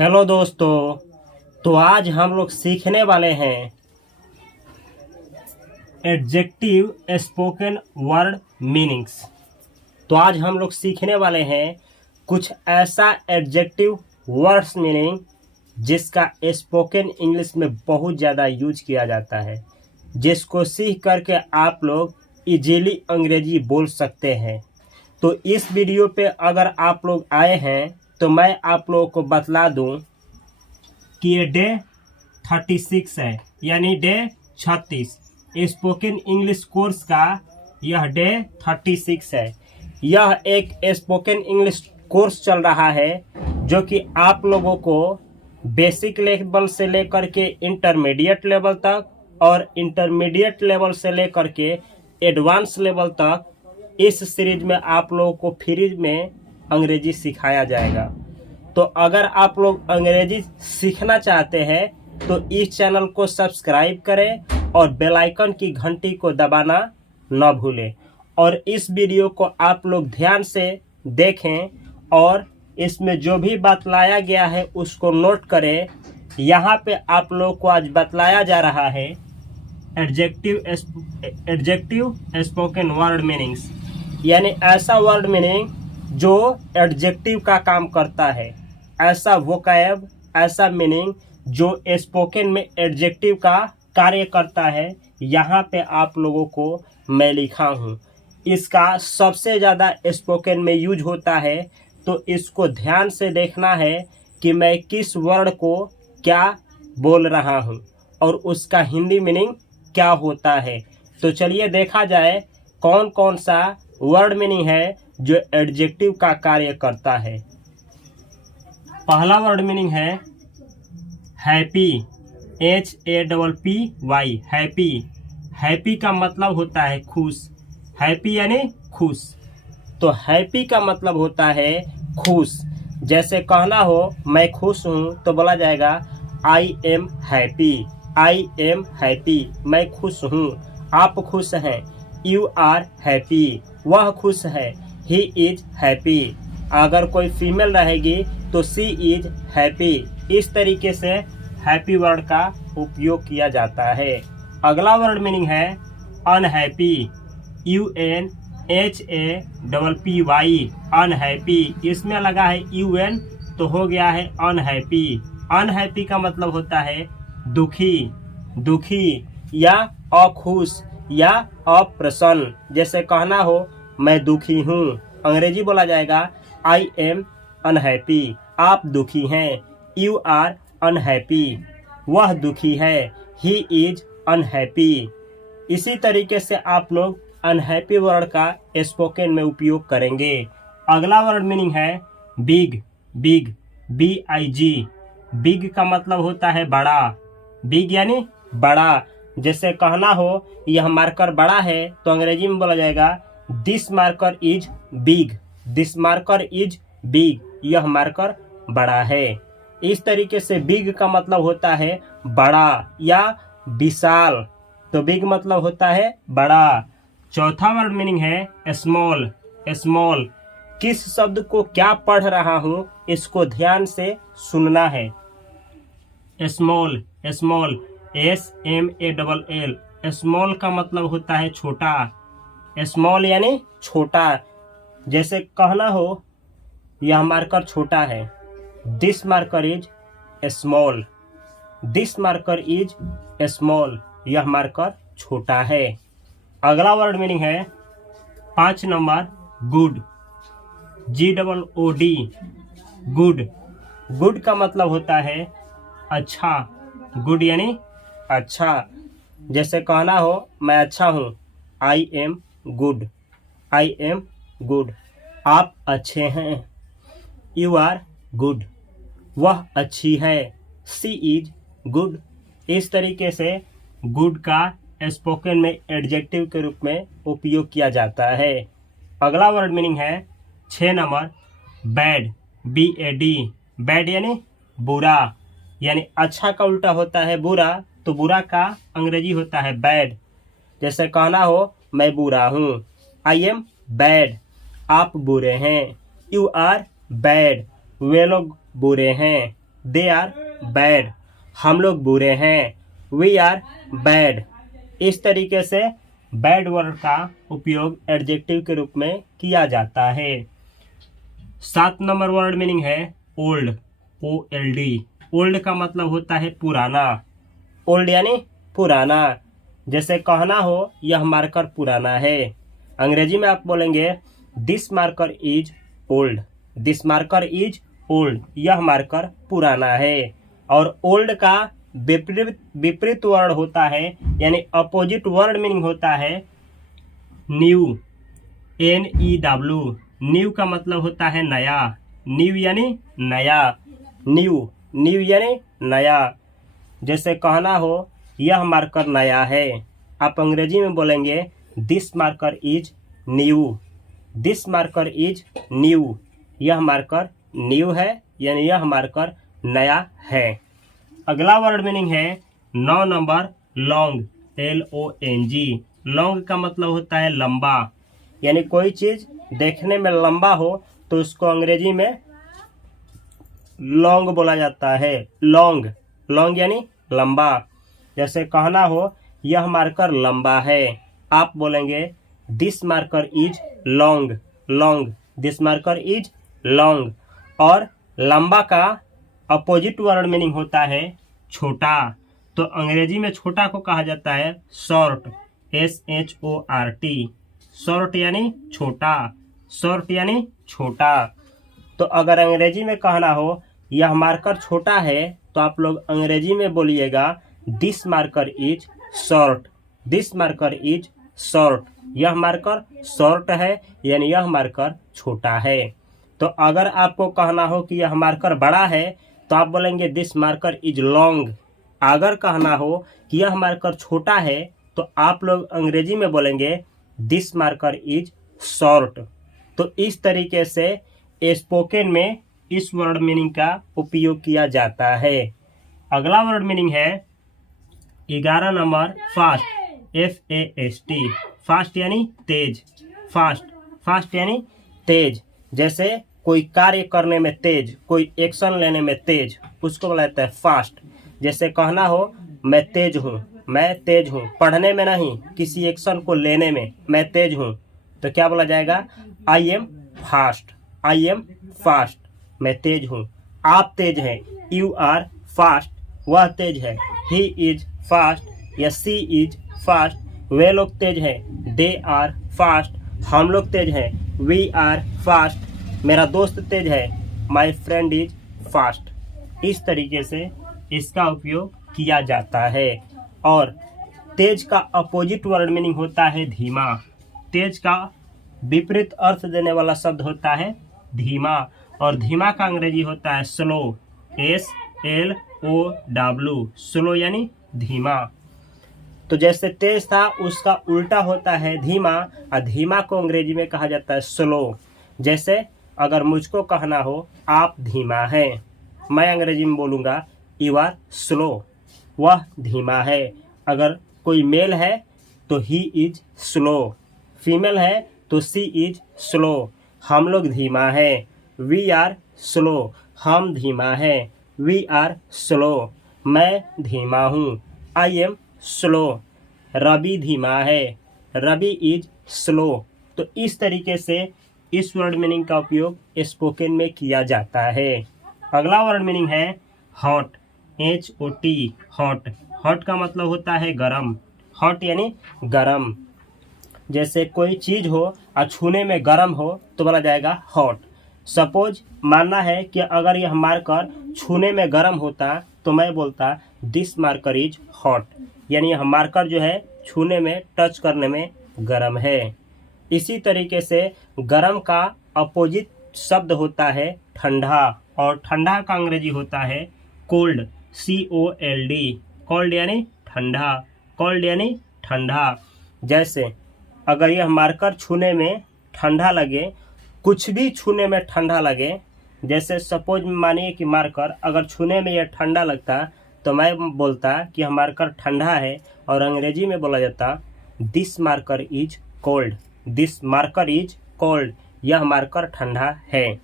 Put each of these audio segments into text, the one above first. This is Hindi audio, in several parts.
हेलो दोस्तों। तो आज हम लोग सीखने वाले हैं एडजेक्टिव स्पोकन वर्ड मीनिंग्स। तो आज हम लोग सीखने वाले हैं कुछ ऐसा एडजेक्टिव वर्ड्स मीनिंग जिसका स्पोकन इंग्लिश में बहुत ज़्यादा यूज किया जाता है, जिसको सीख करके आप लोग इजीली अंग्रेजी बोल सकते हैं। तो इस वीडियो पे अगर आप लोग आए हैं तो मैं आप लोगों को बतला दूं कि ये डे 36 है, यानी डे 36 स्पोकन इंग्लिश कोर्स का यह डे 36 है। यह एक स्पोकन इंग्लिश कोर्स चल रहा है जो कि आप लोगों को बेसिक लेवल से लेकर के इंटरमीडिएट लेवल तक और इंटरमीडिएट लेवल से लेकर के एडवांस लेवल तक इस सीरीज में आप लोगों को फ्री में अंग्रेजी सिखाया जाएगा। तो अगर आप लोग अंग्रेजी सीखना चाहते हैं तो इस चैनल को सब्सक्राइब करें और बेल आइकन की घंटी को दबाना न भूलें। और इस वीडियो को आप लोग ध्यान से देखें और इसमें जो भी बतलाया गया है उसको नोट करें। यहाँ पे आप लोग को आज बतलाया जा रहा है एडजेक्टिव स्पोकन वर्ड मीनिंग्स, यानी ऐसा वर्ड मीनिंग जो एडजेक्टिव का काम करता है, ऐसा वोकैब, ऐसा मीनिंग जो स्पोकन में एडजेक्टिव का कार्य करता है। यहाँ पे आप लोगों को मैं लिखा हूँ। इसका सबसे ज़्यादा स्पोकन में यूज होता है, तो इसको ध्यान से देखना है कि मैं किस वर्ड को क्या बोल रहा हूँ और उसका हिंदी मीनिंग क्या होता है। तो चलिए देखा जाए कौन कौन सा वर्ड मीनिंग है जो एडजेक्टिव का कार्य करता है। पहला वर्ड मीनिंग है हैप्पी, HAPPY, हैप्पी। हैप्पी का मतलब होता है खुश, हैप्पी यानी खुश। तो हैप्पी का मतलब होता है खुश। जैसे कहना हो मैं खुश हूँ तो बोला जाएगा I am happy, I am happy, मैं खुश हूँ। आप खुश हैं, यू आर हैप्पी, वह खुश है, ही इज हैप्पी। अगर कोई फीमेल रहेगी तो सी इज हैप्पी। इस तरीके से हैप्पी वर्ड का उपयोग किया जाता है। अगला वर्ड मीनिंग है अनहैप्पी, UNHAPPY, अनहैप्पी। इसमें लगा है UN तो हो गया है अनहैप्पी। अनहैप्पी का मतलब होता है दुखी, दुखी या अखुश या अप्रसन्न। जैसे कहना हो मैं दुखी हूँ, अंग्रेजी बोला जाएगा आई एम अनहैप्पी, आप दुखी हैं, यू आर अनहैप्पी, वह दुखी है, ही इज अनहैप्पी। इसी तरीके से आप लोग अनहैप्पी वर्ड का स्पोकन में उपयोग करेंगे। अगला वर्ड मीनिंग है बिग, बिग, BIG। बिग का मतलब होता है बड़ा, बिग यानी बड़ा। जैसे कहना हो यह मार्कर बड़ा है तो अंग्रेजी में बोला जाएगा this marker is big, this marker is big, यह मार्कर बड़ा है। इस तरीके से बिग का मतलब होता है बड़ा या विशाल, तो बिग मतलब होता है बड़ा। चौथा वर्ड मीनिंग है स्मॉल, स्मॉल। किस शब्द को क्या पढ़ रहा हूँ इसको ध्यान से सुनना है। स्मॉल, स्मॉल, SMALL, स्मॉल का मतलब होता है छोटा, स्मॉल यानी छोटा। जैसे कहना हो यह मार्कर छोटा है, this marker is small, this marker is small, यह मार्कर छोटा है। अगला वर्ड मीनिंग है 5 number good, GOOD, good. Good का मतलब होता है अच्छा, गुड यानी अच्छा। जैसे कहना हो मैं अच्छा हूँ, I am good, I am good, आप अच्छे हैं, यू आर गुड, वह अच्छी है, सी इज गुड। इस तरीके से गुड का स्पोकन में एडजेक्टिव के रूप में उपयोग किया जाता है। अगला वर्ड मीनिंग है 6 नंबर बैड, BAD, बैड यानी बुरा। यानी अच्छा का उल्टा होता है बुरा, तो बुरा का अंग्रेजी होता है बैड। जैसे कहना हो मैं बुरा हूँ, आई एम बैड, आप बुरे हैं, यू आर बैड, वे लोग बुरे हैं, दे आर बैड, हम लोग बुरे हैं, वी आर बैड। इस तरीके से बैड वर्ड का उपयोग एडजेक्टिव के रूप में किया जाता है। 7 नंबर वर्ड मीनिंग है ओल्ड, OLD। ओल्ड का मतलब होता है पुराना, ओल्ड यानी पुराना। जैसे कहना हो यह मार्कर पुराना है, अंग्रेजी में आप बोलेंगे this marker is old, this marker is old, यह मार्कर पुराना है। और ओल्ड का विपरीत वर्ड होता है, यानी अपोजिट वर्ड मीनिंग होता है न्यू, NEW। न्यू का मतलब होता है नया, न्यू यानी नया, न्यू यानी नया। जैसे कहना हो यह मार्कर नया है, आप अंग्रेजी में बोलेंगे this marker is new, this marker is new, यह मार्कर न्यू है यानी यह मार्कर नया है। अगला वर्ड मीनिंग है 9 नंबर लॉन्ग, LONG। लॉन्ग का मतलब होता है लंबा, यानी कोई चीज देखने में लंबा हो तो उसको अंग्रेजी में लॉन्ग बोला जाता है, लॉन्ग, लॉन्ग यानी लंबा। जैसे कहना हो यह मार्कर लंबा है, आप बोलेंगे this marker is long, long, this marker is long. और लंबा का अपोजिट वर्ड मीनिंग होता है छोटा, तो अंग्रेजी में छोटा को कहा जाता है शॉर्ट, SHORT। शॉर्ट यानी छोटा, शॉर्ट यानी छोटा। तो अगर अंग्रेजी में कहना हो यह मार्कर छोटा है तो आप लोग अंग्रेजी में बोलिएगा this marker is short, this marker is short, यह मार्कर शॉर्ट है यानी यह मार्कर छोटा है। तो अगर आपको कहना हो कि यह मार्कर बड़ा है तो आप बोलेंगे दिस मार्कर इज लॉन्ग। अगर कहना हो कि यह मार्कर छोटा है तो आप लोग अंग्रेजी में बोलेंगे दिस मार्कर इज शॉर्ट। तो इस तरीके से स्पोकन में इस वर्ड मीनिंग का उपयोग किया जाता है। अगला वर्ड मीनिंग है 11 नंबर फास्ट, FAST। फास्ट यानी तेज, फास्ट, फास्ट यानी तेज। जैसे कोई कार्य करने में तेज, कोई एक्शन लेने में तेज, उसको बोला जाता है फास्ट। जैसे कहना हो मैं तेज हूँ, मैं तेज हूँ, पढ़ने में नहीं किसी एक्शन को लेने में मैं तेज हूँ, तो क्या बोला जाएगा I am fast, I am fast, मैं तेज हूँ। आप तेज हैं, यू आर फास्ट, वह तेज है, ही इज फास्ट या सी इज फास्ट, वे लोग तेज हैं, दे आर फास्ट, हम लोग तेज हैं, वी आर फास्ट, मेरा दोस्त तेज है, माई फ्रेंड इज फास्ट। इस तरीके से इसका उपयोग किया जाता है। और तेज का अपोजिट वर्ड मीनिंग होता है धीमा, तेज का विपरीत अर्थ देने वाला शब्द होता है धीमा, और धीमा का अंग्रेजी होता है स्लो, SLOW, स्लो यानी धीमा। तो जैसे तेज था उसका उल्टा होता है धीमा, और धीमा को अंग्रेजी में कहा जाता है स्लो। जैसे अगर मुझको कहना हो आप धीमा हैं, मैं अंग्रेजी में बोलूँगा यू आर स्लो, वह धीमा है। अगर कोई मेल है तो ही इज स्लो, फीमेल है तो सी इज स्लो, हम लोग धीमा है, वी आर स्लो, हम धीमा है, वी आर स्लो, मैं धीमा हूँ, आई एम स्लो, रवि धीमा है, रवि इज स्लो। तो इस तरीके से इस वर्ड मीनिंग का उपयोग स्पोकन में किया जाता है। अगला वर्ड मीनिंग है हॉट, HOT, हॉट। हॉट का मतलब होता है गरम, हॉट यानी गरम। जैसे कोई चीज हो और छूने में गरम हो तो बोला जाएगा हॉट। सपोज मानना है कि अगर यह मार्कर छूने में गरम होता तो मैं बोलता दिस मार्कर इज हॉट, यानी यह मार्कर जो है छूने में, टच करने में गरम है। इसी तरीके से गरम का अपोजिट शब्द होता है ठंडा, और ठंडा का अंग्रेजी होता है कोल्ड, COLD, कोल्ड यानी ठंडा, कोल्ड यानी ठंडा। जैसे अगर यह मार्कर छूने में ठंडा लगे, कुछ भी छूने में ठंडा लगे, जैसे सपोज मानिए कि मार्कर अगर छूने में यह ठंडा लगता तो मैं बोलता कि यह मार्कर ठंडा है, और अंग्रेजी में बोला जाता this marker is cold, this marker is cold, यह मार्कर ठंडा है।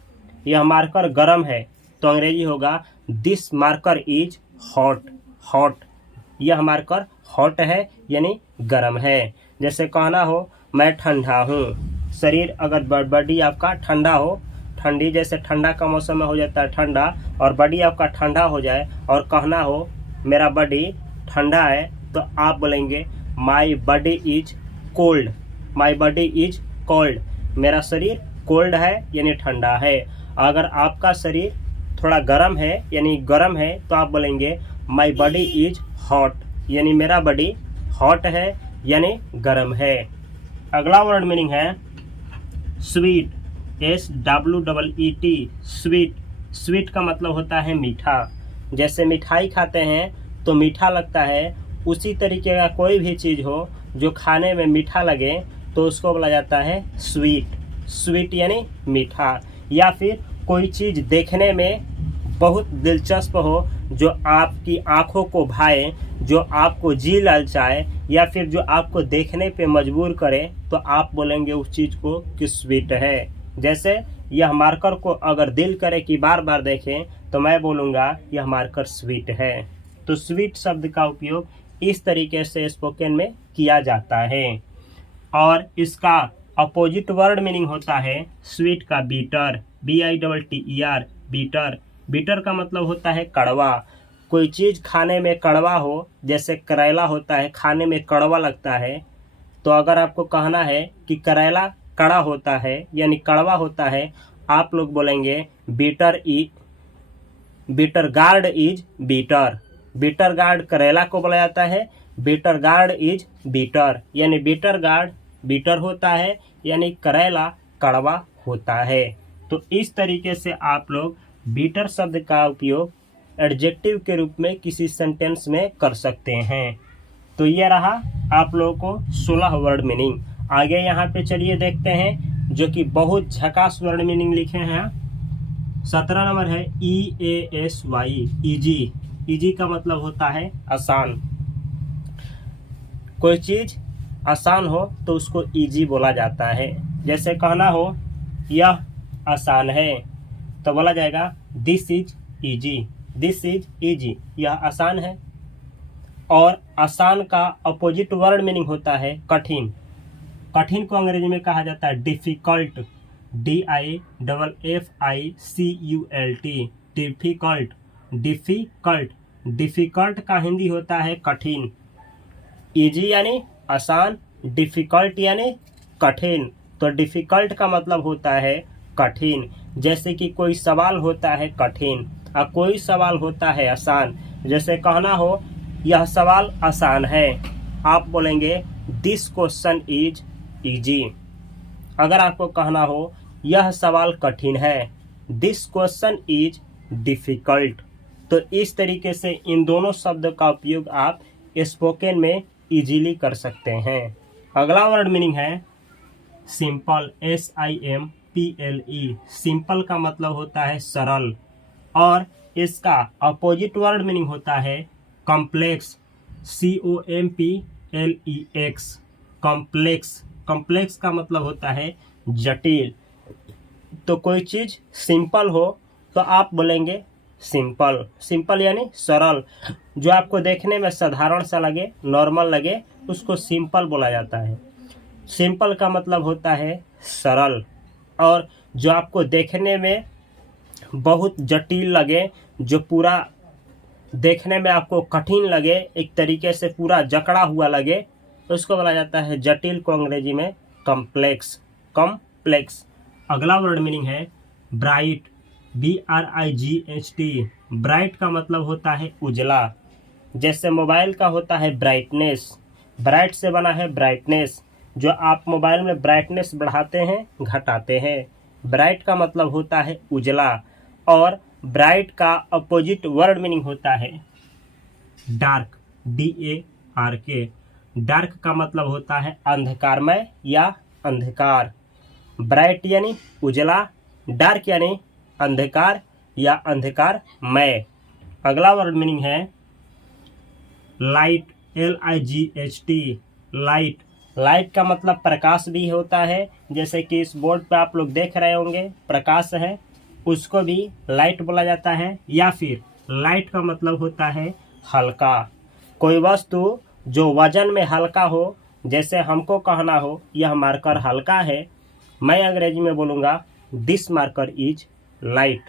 यह मार्कर गर्म है तो तो अंग्रेजी होगा this marker is hot. Hot, यह मार्कर हॉट है यानी गर्म है। जैसे कहना हो मैं ठंडा हूँ, शरीर अगर बॉडी आपका ठंडा हो, ठंडी जैसे ठंडा का मौसम में हो जाता है ठंडा, और बॉडी आपका ठंडा हो जाए और कहना हो मेरा बॉडी ठंडा है, तो आप बोलेंगे my body is cold. My body is cold, मेरा शरीर कोल्ड है यानी ठंडा है। अगर आपका शरीर थोड़ा गर्म है यानी गर्म है, तो आप बोलेंगे माई बॉडी इज हॉट, यानी मेरा बॉडी हॉट है यानी गर्म है। अगला वर्ड मीनिंग है स्वीट, SWEET, स्वीट। स्वीट का मतलब होता है मीठा। जैसे मिठाई खाते हैं तो मीठा लगता है, उसी तरीके का कोई भी चीज़ हो जो खाने में मीठा लगे तो उसको बोला जाता है स्वीट। स्वीट यानी मीठा। या फिर कोई चीज़ देखने में बहुत दिलचस्प हो, जो आपकी आंखों को भाए, जो आपको जी ललचाए, या फिर जो आपको देखने पे मजबूर करे, तो आप बोलेंगे उस चीज़ को कि स्वीट है। जैसे यह मार्कर को अगर दिल करे कि बार बार देखें, तो मैं बोलूँगा यह मार्कर स्वीट है। तो स्वीट शब्द का उपयोग इस तरीके से स्पोकन में किया जाता है। और इसका अपोजिट वर्ड मीनिंग होता है स्वीट का बीटर, BITTER, बीटर। बीटर का मतलब होता है कड़वा। कोई चीज़ खाने में कड़वा हो, जैसे करेला होता है खाने में कड़वा लगता है, तो अगर आपको कहना है कि करेला कड़ा होता है यानी कड़वा होता है, आप लोग बोलेंगे bitter gourd is bitter. Bitter gourd करेला को बोला जाता है, बीटर गार्ड इज बीटर, यानी बीटर गार्ड बीटर होता है यानी करेला कड़वा होता है। तो इस तरीके से आप लोग बीटर शब्द का उपयोग एडजेक्टिव के रूप में किसी सेंटेंस में कर सकते हैं। तो ये रहा आप लोगों को 16 वर्ड मीनिंग। आगे यहाँ पे चलिए देखते हैं, जो कि बहुत झकास वर्ड मीनिंग लिखे हैं। 17 नंबर है EASY, इजी। इजी का मतलब होता है आसान। कोई चीज आसान हो तो उसको इजी बोला जाता है। जैसे कहना हो यह आसान है, तो बोला जाएगा this is easy. This is easy, यह आसान है। और आसान का अपोजिट वर्ड मीनिंग होता है कठिन। कठिन को अंग्रेजी में कहा जाता है difficult, DIFFICULT, difficult. Difficult, difficult का हिंदी होता है कठिन। इजी यानी आसान, डिफिकल्ट यानी कठिन। तो डिफिकल्ट का मतलब होता है कठिन। जैसे कि कोई सवाल होता है कठिन और कोई सवाल होता है आसान। जैसे कहना हो यह सवाल आसान है, आप बोलेंगे दिस क्वेश्चन इज इजी। अगर आपको कहना हो यह सवाल कठिन है, दिस क्वेश्चन इज डिफिकल्ट। तो इस तरीके से इन दोनों शब्दों का उपयोग आप स्पोकन में इजीली कर सकते हैं। अगला वर्ड मीनिंग है सिंपल, SIMPLE। सिंपल का मतलब होता है सरल, और इसका अपोजिट वर्ड मीनिंग होता है कॉम्प्लेक्स, COMPLEX, कॉम्प्लेक्स। कॉम्प्लेक्स का मतलब होता है जटिल। तो कोई चीज सिंपल हो तो आप बोलेंगे सिंपल। सिंपल यानी सरल, जो आपको देखने में साधारण सा लगे, नॉर्मल लगे, उसको सिंपल बोला जाता है। सिंपल का मतलब होता है सरल, और जो आपको देखने में बहुत जटिल लगे, जो पूरा देखने में आपको कठिन लगे, एक तरीके से पूरा जकड़ा हुआ लगे, उसको बोला जाता है जटिल को अंग्रेजी में कॉम्प्लेक्स। कॉम्प्लेक्स। अगला वर्ड मीनिंग है ब्राइट, BRIGHT। ब्राइट का मतलब होता है उजला। जैसे मोबाइल का होता है ब्राइटनेस, ब्राइट से बना है ब्राइटनेस, जो आप मोबाइल में ब्राइटनेस बढ़ाते हैं घटाते हैं। ब्राइट का मतलब होता है उजला। और ब्राइट का अपोजिट वर्ड मीनिंग होता है डार्क, DARK। डार्क का मतलब होता है अंधकारमय या अंधकार। ब्राइट यानी उजला, डार्क यानी अंधकार या अंधकारमय। अगला वर्ड मीनिंग है लाइट, LIGHT, लाइट। लाइट का मतलब प्रकाश भी होता है। जैसे कि इस बोर्ड पे आप लोग देख रहे होंगे प्रकाश है, उसको भी लाइट बोला जाता है। या फिर लाइट का मतलब होता है हल्का। कोई वस्तु जो वजन में हल्का हो, जैसे हमको कहना हो यह मार्कर हल्का है, मैं अंग्रेजी में बोलूँगा this marker is light.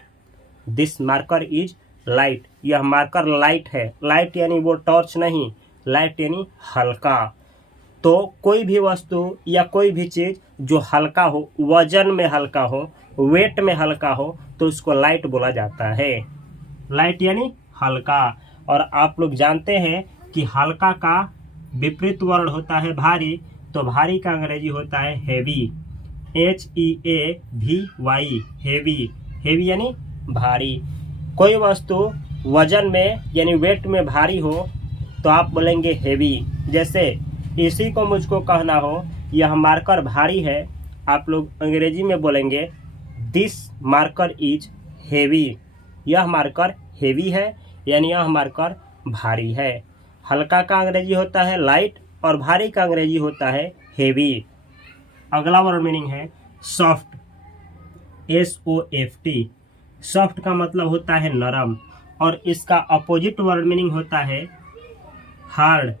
This marker is light. यह मार्कर लाइट है। लाइट यानी वो टॉर्च नहीं, लाइट यानी हल्का। तो कोई भी वस्तु या कोई भी चीज़ जो हल्का हो, वजन में हल्का हो, वेट में हल्का हो, तो उसको लाइट बोला जाता है। लाइट यानी हल्का। और आप लोग जानते हैं कि हल्का का विपरीत वर्ण होता है भारी। तो भारी का अंग्रेजी होता है हेवी। HEAVY, heavy. हेवी यानी भारी। कोई वस्तु वजन में यानी वेट में भारी हो तो आप बोलेंगे हेवी। जैसे इसी को मुझको कहना हो यह मार्कर भारी है, आप लोग अंग्रेजी में बोलेंगे दिस मार्कर इज हेवी। यह मार्कर हेवी है यानी यह मार्कर भारी है। हल्का का अंग्रेजी होता है लाइट और भारी का अंग्रेजी होता है हेवी। अगला वर्ड मीनिंग है सॉफ्ट। SOFT। सॉफ्ट का मतलब होता है नरम और इसका अपोजिट वर्ड मीनिंग होता है हार्ड।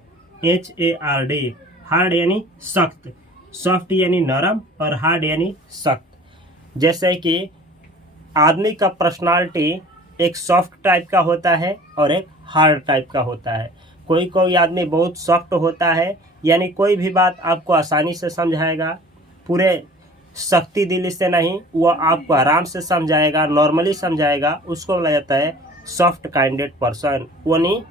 HARD। हार्ड यानी सख्त। सॉफ्ट यानी नरम और हार्ड यानी सख्त। जैसे कि आदमी का पर्सनालिटी एक सॉफ्ट टाइप का होता है और एक हार्ड टाइप का होता है। कोई कोई आदमी बहुत सॉफ्ट होता है, यानी कोई भी बात आपको आसानी से समझाएगा, पूरे सख्ती दिली से नहीं, वो आपको आराम से समझाएगा, नॉर्मली समझाएगा, उसको बोला जाता है सॉफ्ट काइंडेड पर्सन। वो नहीं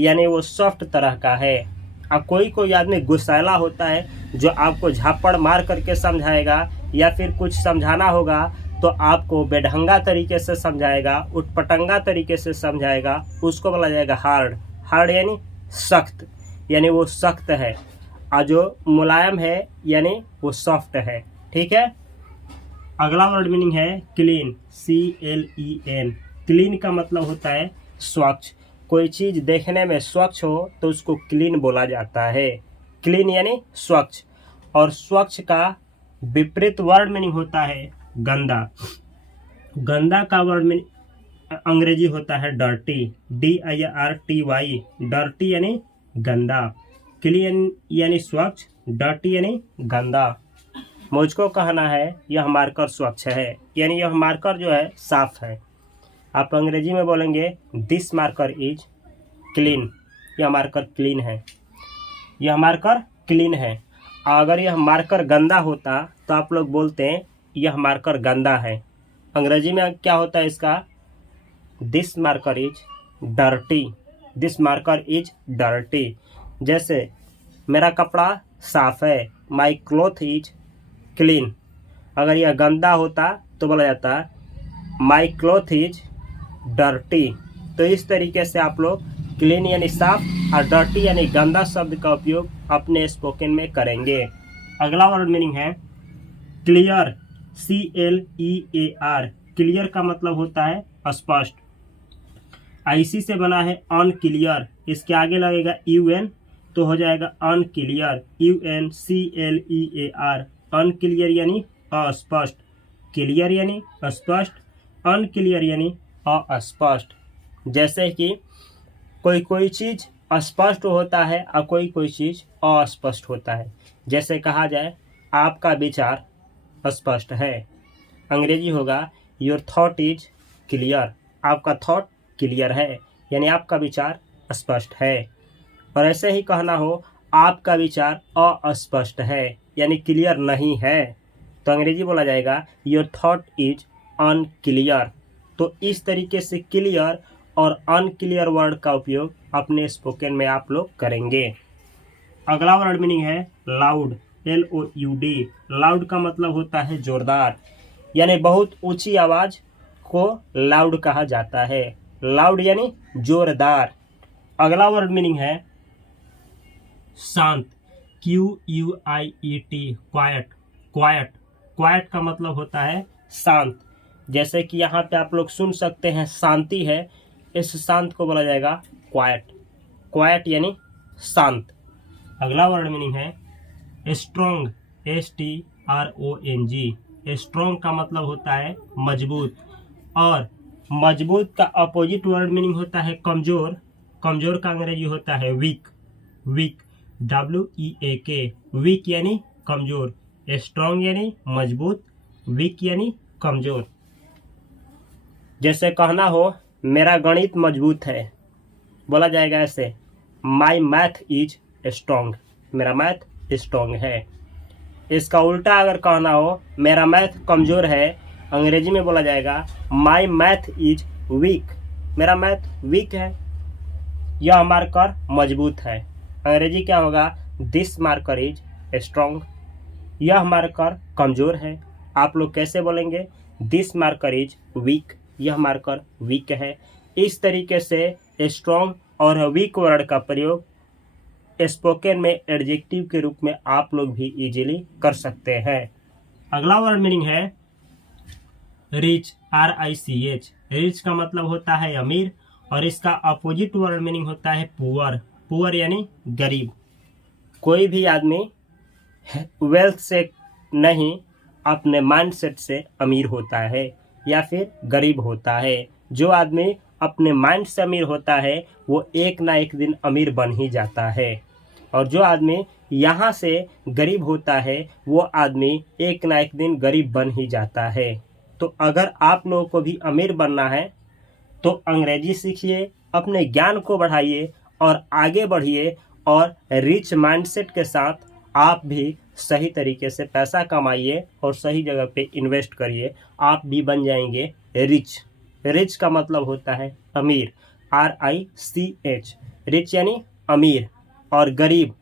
यानी वो सॉफ्ट तरह का है। अब कोई कोई आदमी गुस्सैला होता है जो आपको झापड़ मार करके समझाएगा, या फिर कुछ समझाना होगा तो आपको बेढंगा तरीके से समझाएगा, उटपटंगा तरीके से समझाएगा, उसको बोला जाएगा हार्ड। हार्ड यानी सख्त, यानी वो सख्त है। और जो मुलायम है यानी वो सॉफ्ट है। ठीक है। अगला वर्ड मीनिंग है क्लीन। CLEN। क्लीन का मतलब होता है स्वच्छ। कोई चीज़ देखने में स्वच्छ हो तो उसको क्लीन बोला जाता है। क्लीन यानी स्वच्छ। और स्वच्छ का विपरीत वर्ड मीनिंग होता है गंदा। गंदा का वर्ड मीनिंग अंग्रेजी होता है डर्टी। DIRTY। डर्टी यानी गंदा। क्लीन यानी स्वच्छ, डर्टी यानी गंदा। मुझको कहना है यह मार्कर स्वच्छ है, यानी यह मार्कर जो है साफ है। आप अंग्रेजी में बोलेंगे दिस मार्कर इज क्लीन। यह मार्कर क्लीन है। यह मार्कर क्लीन है। अगर यह मार्कर गंदा होता तो आप लोग बोलते हैं यह मार्कर गंदा है। अंग्रेजी में क्या होता है इसका? This marker is dirty. This marker is dirty. जैसे मेरा कपड़ा साफ है, माई क्लॉथ इज क्लीन। अगर यह गंदा होता तो बोला जाता माई क्लॉथ इज डर्टी। तो इस तरीके से आप लोग क्लीन यानी साफ और डर्टी यानी गंदा शब्द का उपयोग अपने स्पोकन में करेंगे। अगला वर्ड मीनिंग है क्लियर। CLEAR। क्लियर का मतलब होता है स्पष्ट। IC से बना है अनक्लियर। इसके आगे लगेगा UN तो हो जाएगा अनक्लियर। UNCLEAR। अनक्लियर यानी अस्पष्ट, क्लियर यानी स्पष्ट, अनक्लियर यानी अस्पष्ट। जैसे कि कोई चीज़ स्पष्ट होता है और कोई चीज़ अस्पष्ट होता है। जैसे कहा जाए आपका विचार स्पष्ट है, अंग्रेजी होगा योर थॉट इज क्लियर। आपका थॉट क्लियर है यानी आपका विचार स्पष्ट है। और ऐसे ही कहना हो आपका विचार अस्पष्ट है यानी क्लियर नहीं है, तो अंग्रेजी बोला जाएगा योर थॉट इज अनक्लियर। तो इस तरीके से क्लियर और अनक्लियर वर्ड का उपयोग अपने स्पोकन में आप लोग करेंगे। अगला वर्ड मीनिंग है लाउड। LOUD। लाउड का मतलब होता है जोरदार, यानी बहुत ऊंची आवाज को लाउड कहा जाता है। लाउड यानी जोरदार। अगला वर्ड मीनिंग है शांत। QUIET। क्वाइट। क्वाइट। क्वाइट का मतलब होता है शांत। जैसे कि यहाँ पे आप लोग सुन सकते हैं शांति है, इस शांत को बोला जाएगा क्वाइट। क्वाइट यानी शांत। अगला वर्ड मीनिंग है स्ट्रोंग। STRONG। स्ट्रोंग का मतलब होता है मजबूत। और मजबूत का अपोजिट वर्ड मीनिंग होता है कमजोर। कमजोर का अंग्रेजी होता है वीक। वीक WEAK, वीक यानी कमजोर। स्ट्रॉन्ग यानी मजबूत, वीक यानी कमजोर। जैसे कहना हो मेरा गणित मजबूत है, बोला जाएगा ऐसे, माई मैथ इज स्ट्रॉन्ग, मेरा मैथ स्ट्रॉन्ग है। इसका उल्टा अगर कहना हो मेरा मैथ कमजोर है, अंग्रेजी में बोला जाएगा माई मैथ इज वीक, मेरा मैथ वीक है। यह मार्कर मजबूत है, अंग्रेजी क्या होगा, दिस मार्कर इज स्ट्रॉन्ग। यह मार्कर कमजोर है, आप लोग कैसे बोलेंगे, दिस मार्कर इज वीक, यह मार्कर वीक है। इस तरीके से स्ट्रॉन्ग और वीक वर्ड का प्रयोग स्पोकन में एडजेक्टिव के रूप में आप लोग भी इजीली कर सकते हैं। अगला वर्ड मीनिंग है रिच, RICH। रिच का मतलब होता है अमीर और इसका अपोजिट वर्ड मीनिंग होता है पुअर। पुअर यानी गरीब। कोई भी आदमी वेल्थ से नहीं, अपने माइंडसेट से अमीर होता है या फिर गरीब होता है। जो आदमी अपने माइंड से अमीर होता है वो एक ना एक दिन अमीर बन ही जाता है, और जो आदमी यहाँ से गरीब होता है वो आदमी एक ना एक दिन गरीब बन ही जाता है। तो अगर आप लोगों को भी अमीर बनना है तो अंग्रेजी सीखिए, अपने ज्ञान को बढ़ाइए और आगे बढ़िए, और रिच माइंडसेट के साथ आप भी सही तरीके से पैसा कमाइए और सही जगह पे इन्वेस्ट करिए, आप भी बन जाएंगे रिच। रिच का मतलब होता है अमीर, RICH। रिच यानी अमीर। और गरीब,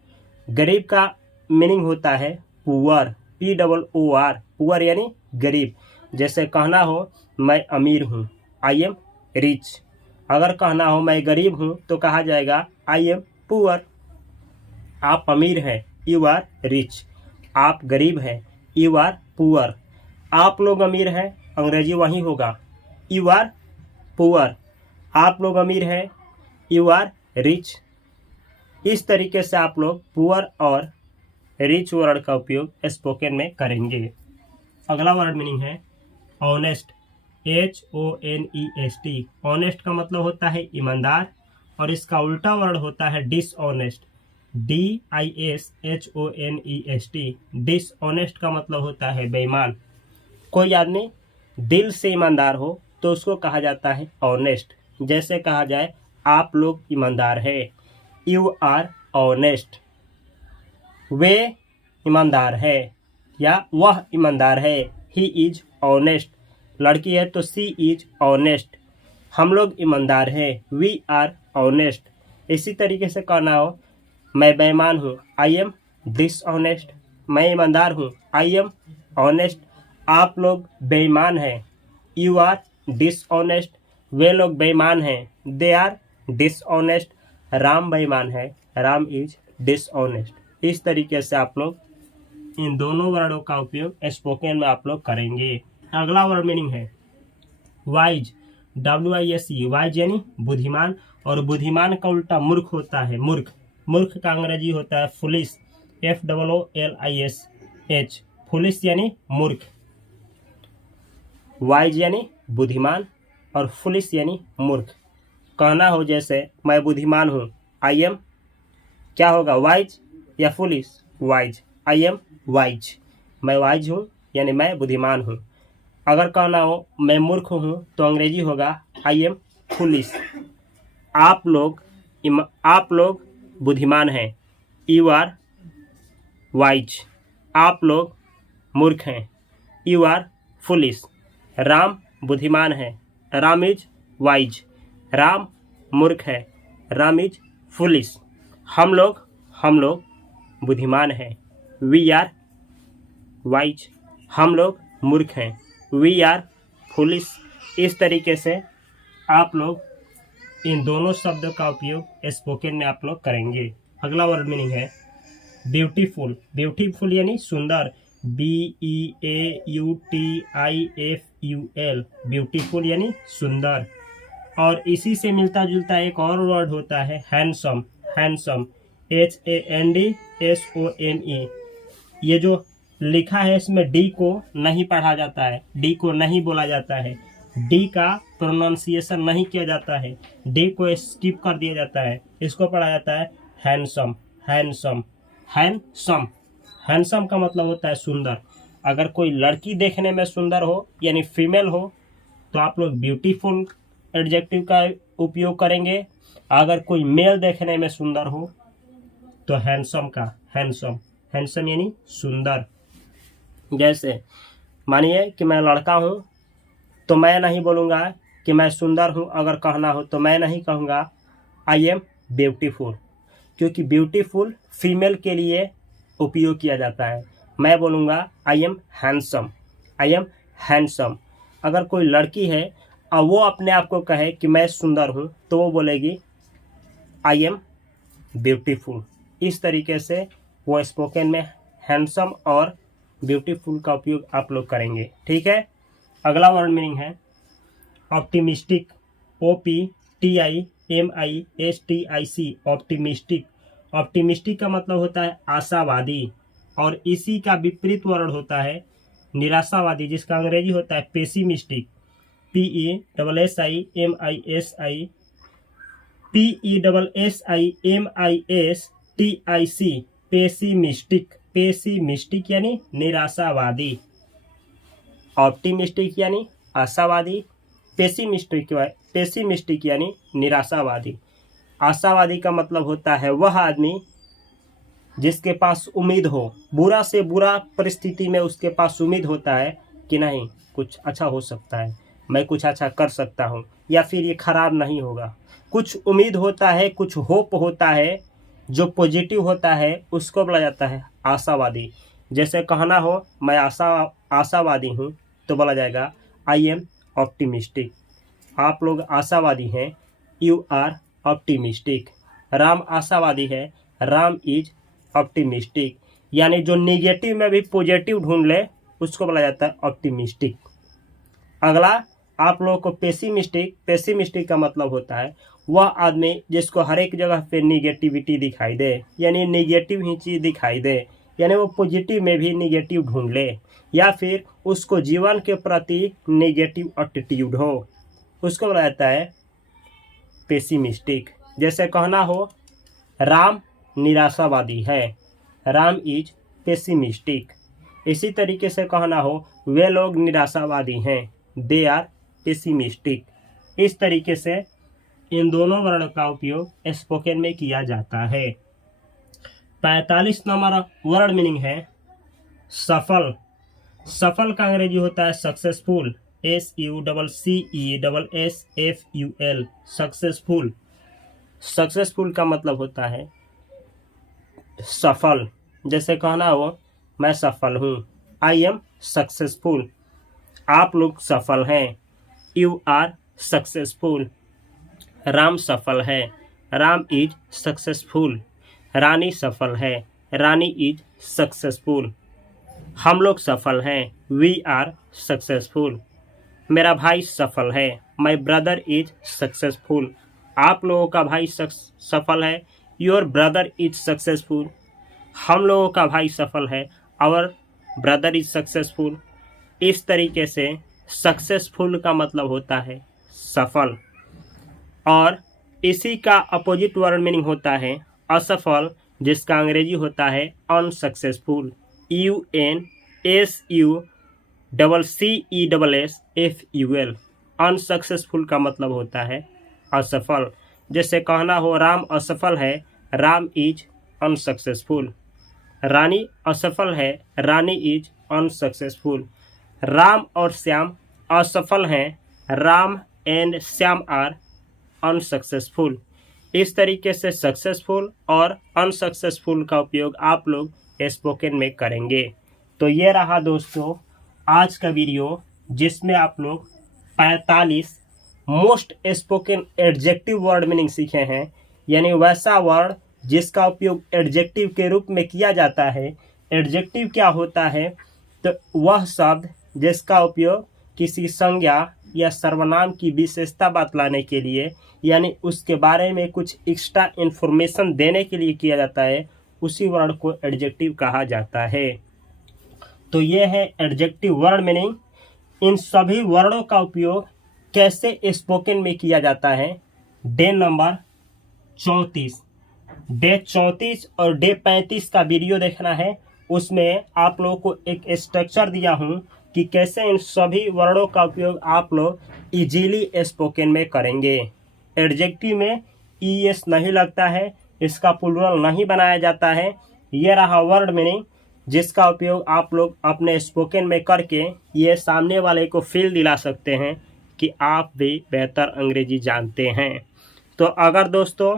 गरीब का मीनिंग होता है पुअर, POOR, पुअर यानी गरीब। जैसे कहना हो मैं अमीर हूँ, I am रिच। अगर कहना हो मैं गरीब हूँ तो कहा जाएगा I am पुअर। आप अमीर हैं, यू आर रिच। आप गरीब हैं, यू आर पुअर। आप लोग अमीर हैं, अंग्रेजी वही होगा, यू आर पुअर। आप लोग अमीर हैं, यू आर रिच। इस तरीके से आप लोग पुअर और रिच वर्ड का उपयोग स्पोकन में करेंगे। अगला वर्ड मीनिंग है ऑनेस्ट, HONEST। ऑनेस्ट का मतलब होता है ईमानदार और इसका उल्टा वर्ड होता है डिसऑनेस्ट, DISHONEST। डिसऑनेस्ट का मतलब होता है बेईमान। कोई आदमी दिल से ईमानदार हो तो उसको कहा जाता है ऑनेस्ट। जैसे कहा जाए आप लोग ईमानदार हैं, यू आर ऑनेस्ट। वे ईमानदार है या वह ईमानदार है, ही इज ऑनेस्ट। लड़की है तो सी इज ऑनेस्ट। हम लोग ईमानदार हैं, वी आर ऑनेस्ट। इसी तरीके से कहना हो मैं बेईमान हूँ, आई एम डिसऑनेस्ट। मैं ईमानदार हूँ, आई एम ऑनेस्ट। आप लोग बेईमान हैं, यू आर डिसऑनेस्ट। वे लोग बेईमान हैं, दे आर डिसऑनेस्ट। राम बेईमान है, राम इज डिसऑनेस्ट। इस तरीके से आप लोग इन दोनों वर्डों का उपयोग स्पोकन में आप लोग करेंगे। अगला वर्ड मीनिंग है वाइज, WISE। वाइज यानी बुद्धिमान और बुद्धिमान का उल्टा मूर्ख होता है, मूर्ख। मूर्ख का अंग्रेजी होता है फुलिश, FOOLISH। फुलिश यानी मूर्ख। वाइज यानी बुद्धिमान और फुलिश यानी मूर्ख। कहना हो जैसे मैं बुद्धिमान हूँ, आई एम, क्या होगा वाइज या foolish, wise. I am wise, मैं वाइज हूँ यानी मैं बुद्धिमान हूँ। अगर कहना हो मैं मूर्ख हूँ तो अंग्रेजी होगा आई एम फुलिश। आप लोग बुद्धिमान हैं, यू आर वाइज। आप लोग मूर्ख हैं, यू आर फुलिश। राम बुद्धिमान है, राम इज वाइज। राम मूर्ख है, राम इज फुलिश। हम लोग बुद्धिमान हैं, वी आर वाइज। हम लोग मूर्ख हैं, वी आर फुलिश। इस तरीके से आप लोग इन दोनों शब्दों का उपयोग स्पोकन में आप लोग करेंगे। अगला वर्ड मीनिंग है ब्यूटीफुल। ब्यूटीफुल यानी सुंदर, BEAUTIFUL। ब्यूटीफुल यानी सुंदर। और इसी से मिलता जुलता एक और वर्ड होता है हैंडसम। Handsome, HANDSOME। ये जो लिखा है इसमें डी को नहीं पढ़ा जाता है, डी को नहीं बोला जाता है। डी का प्रोनाउंसिएशन नहीं किया जाता है, डी को स्किप कर दिया जाता है, इसको पढ़ा जाता है हैंडसम। हैंडसम हैंडसम हैंडसम का मतलब होता है सुंदर। अगर कोई लड़की देखने में सुंदर हो यानी फीमेल हो तो आप लोग ब्यूटीफुल एडजेक्टिव का उपयोग करेंगे। अगर कोई मेल देखने में सुंदर हो तो हैंडसम का हैंडसम हैंडसम यानी सुंदर। जैसे मानिए कि मैं लड़का हूँ तो मैं नहीं बोलूँगा कि मैं सुंदर हूँ, अगर कहना हो तो मैं नहीं कहूँगा आई एम ब्यूटीफुल, क्योंकि ब्यूटीफुल फीमेल के लिए उपयोग किया जाता है। मैं बोलूँगा I am handsome, I am handsome. अगर कोई लड़की है और वो अपने आप को कहे कि मैं सुंदर हूँ तो वो बोलेगी आई एम ब्यूटीफुल। इस तरीके से वो स्पोकन में हैंडसम और ब्यूटीफुल का उपयोग आप लोग करेंगे। ठीक है। अगला वर्ड मीनिंग है ऑप्टिमिस्टिक, OPTIMISTIC, ऑप्टिमिस्टिक। ऑप्टिमिस्टिक का मतलब होता है आशावादी, और इसी का विपरीत वर्ड होता है निराशावादी, जिसका अंग्रेजी होता है पेसिमिस्टिक, PESSIMISTIC, पेसिमिस्टिक। पेसिमिस्टिक यानी निराशावादी, ऑप्टिमिस्टिक यानी आशावादी, पेसिमिस्टिक यानी निराशावादी। आशावादी का मतलब होता है वह आदमी जिसके पास उम्मीद हो, बुरा से बुरा परिस्थिति में उसके पास उम्मीद होता है कि नहीं कुछ अच्छा हो सकता है, मैं कुछ अच्छा कर सकता हूँ, या फिर ये खराब नहीं होगा। कुछ उम्मीद होता है, कुछ होप होता है जो पॉजिटिव होता है, उसको बोला जाता है आशावादी। जैसे कहना हो मैं आशावादी हूँ तो बोला जाएगा आई एम ऑप्टिमिस्टिक। आप लोग आशावादी हैं, यू आर ऑप्टिमिस्टिक। राम आशावादी है, राम इज ऑप्टिमिस्टिक। यानी जो नेगेटिव में भी पॉजिटिव ढूंढ ले उसको बोला जाता है ऑप्टिमिस्टिक। अगला आप लोगों को पेसिमिस्टिक। पेसिमिस्टिक का मतलब होता है वह आदमी जिसको हर एक जगह पे नेगेटिविटी दिखाई दे, यानी नेगेटिव ही चीज़ दिखाई दे, यानी वो पॉजिटिव में भी नेगेटिव ढूंढ ले, या फिर उसको जीवन के प्रति नेगेटिव एटीट्यूड हो, उसको बोला जाता है पेसिमिस्टिक। जैसे कहना हो राम निराशावादी है, राम इज पेसिमिस्टिक। इसी तरीके से कहना हो वे लोग निराशावादी हैं, दे आर पेसिमिस्टिक। इस तरीके से इन दोनों वर्ड का उपयोग स्पोकन में किया जाता है। 45 नंबर वर्ड मीनिंग है सफल। सफल का अंग्रेजी होता है सक्सेसफुल, SUCCESSFUL, सक्सेसफुल। सक्सेसफुल का मतलब होता है सफल। जैसे कहना हो मैं सफल हूँ, आई एम सक्सेसफुल। आप लोग सफल हैं, यू आर सक्सेसफुल। राम सफल है, राम इज सक्सेसफुल। रानी सफल है, रानी इज सक्सेसफुल। हम लोग सफल हैं, वी आर सक्सेसफुल। मेरा भाई सफल है, माई ब्रदर इज सक्सेसफुल। आप लोगों का भाई सफल है, योर ब्रदर इज सक्सेसफुल। हम लोगों का भाई सफल है, आवर ब्रदर इज सक्सेसफुल। इस तरीके से सक्सेसफुल का मतलब होता है सफल, और इसी का अपोजिट वर्ड मीनिंग होता है असफल, जिसका अंग्रेजी होता है अनसक्सेसफुल, UNSUCCESSFUL। अनसक्सेसफुल का मतलब होता है असफल। जैसे कहना हो राम असफल है, राम इज अनसक्सेसफुल। रानी असफल है, रानी इज अनसक्सेसफुल। राम और श्याम असफल हैं, Ram and Shyam are unsuccessful. इस तरीके से सक्सेसफुल और अनसक्सेसफुल का उपयोग आप लोग स्पोकन में करेंगे। तो ये रहा दोस्तों आज का वीडियो, जिसमें आप लोग 45 most spoken adjective word meaning सीखे हैं, यानी वैसा वर्ड जिसका उपयोग एडजेक्टिव के रूप में किया जाता है। एडजेक्टिव क्या होता है? तो वह शब्द जिसका उपयोग किसी संज्ञा या सर्वनाम की विशेषता बतलाने के लिए, यानी उसके बारे में कुछ एक्स्ट्रा इन्फॉर्मेशन देने के लिए किया जाता है, उसी वर्ड को एडजेक्टिव कहा जाता है। तो ये है एडजेक्टिव वर्ड मीनिंग। इन सभी वर्डों का उपयोग कैसे स्पोकन में किया जाता है। डे नंबर 34, डे 34 और डे 35 का वीडियो देखना है। उसमें आप लोगों को एक स्ट्रक्चर दिया हूँ कि कैसे इन सभी वर्डों का उपयोग आप लोग इजीली स्पोकन में करेंगे। एडजेक्टिव में ईएस नहीं लगता है, इसका प्लूरल नहीं बनाया जाता है। ये रहा वर्ड मीनिंग, जिसका उपयोग आप लोग अपने स्पोकन में करके ये सामने वाले को फील दिला सकते हैं कि आप भी बेहतर अंग्रेजी जानते हैं। तो अगर दोस्तों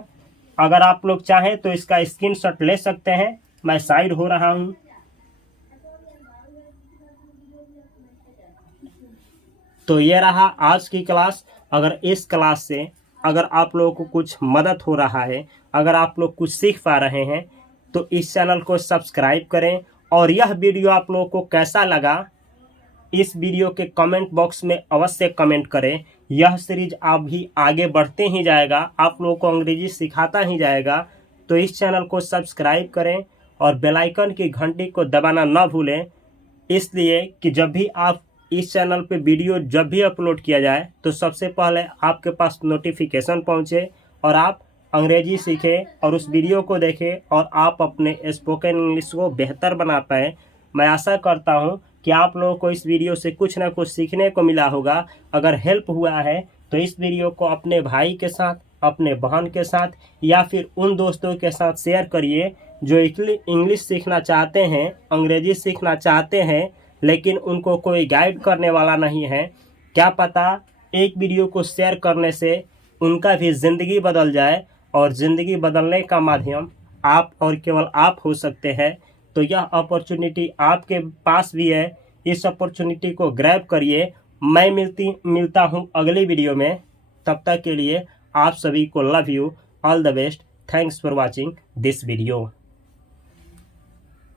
अगर आप लोग चाहें तो इसका स्क्रीनशॉट ले सकते हैं। मैं साइड हो रहा हूं। तो ये रहा आज की क्लास। अगर इस क्लास से अगर आप लोगों को कुछ मदद हो रहा है, अगर आप लोग कुछ सीख पा रहे हैं, तो इस चैनल को सब्सक्राइब करें। और यह वीडियो आप लोगों को कैसा लगा, इस वीडियो के कमेंट बॉक्स में अवश्य कमेंट करें। यह सीरीज आप भी आगे बढ़ते ही जाएगा, आप लोगों को अंग्रेजी सिखाता ही जाएगा। तो इस चैनल को सब्सक्राइब करें और बेल आइकन की घंटी को दबाना न भूलें, इसलिए कि जब भी आप इस चैनल पे वीडियो जब भी अपलोड किया जाए तो सबसे पहले आपके पास नोटिफिकेशन पहुंचे और आप अंग्रेजी सीखें और उस वीडियो को देखें और आप अपने स्पोकन इंग्लिश को बेहतर बना पाएँ। मैं आशा करता हूं कि आप लोगों को इस वीडियो से कुछ ना कुछ सीखने को मिला होगा। अगर हेल्प हुआ है तो इस वीडियो को अपने भाई के साथ, अपने बहन के साथ या फिर उन दोस्तों के साथ शेयर करिए जो इंग्लिश सीखना चाहते हैं, अंग्रेजी सीखना चाहते हैं, लेकिन उनको कोई गाइड करने वाला नहीं है। क्या पता एक वीडियो को शेयर करने से उनका भी ज़िंदगी बदल जाए, और ज़िंदगी बदलने का माध्यम आप और केवल आप हो सकते हैं। तो यह अपॉर्चुनिटी आपके पास भी है, इस अपॉर्चुनिटी को ग्रैब करिए। मैं मिलता हूँ अगली वीडियो में। तब तक के लिए आप सभी को love you, all the best, thanks for watching this video.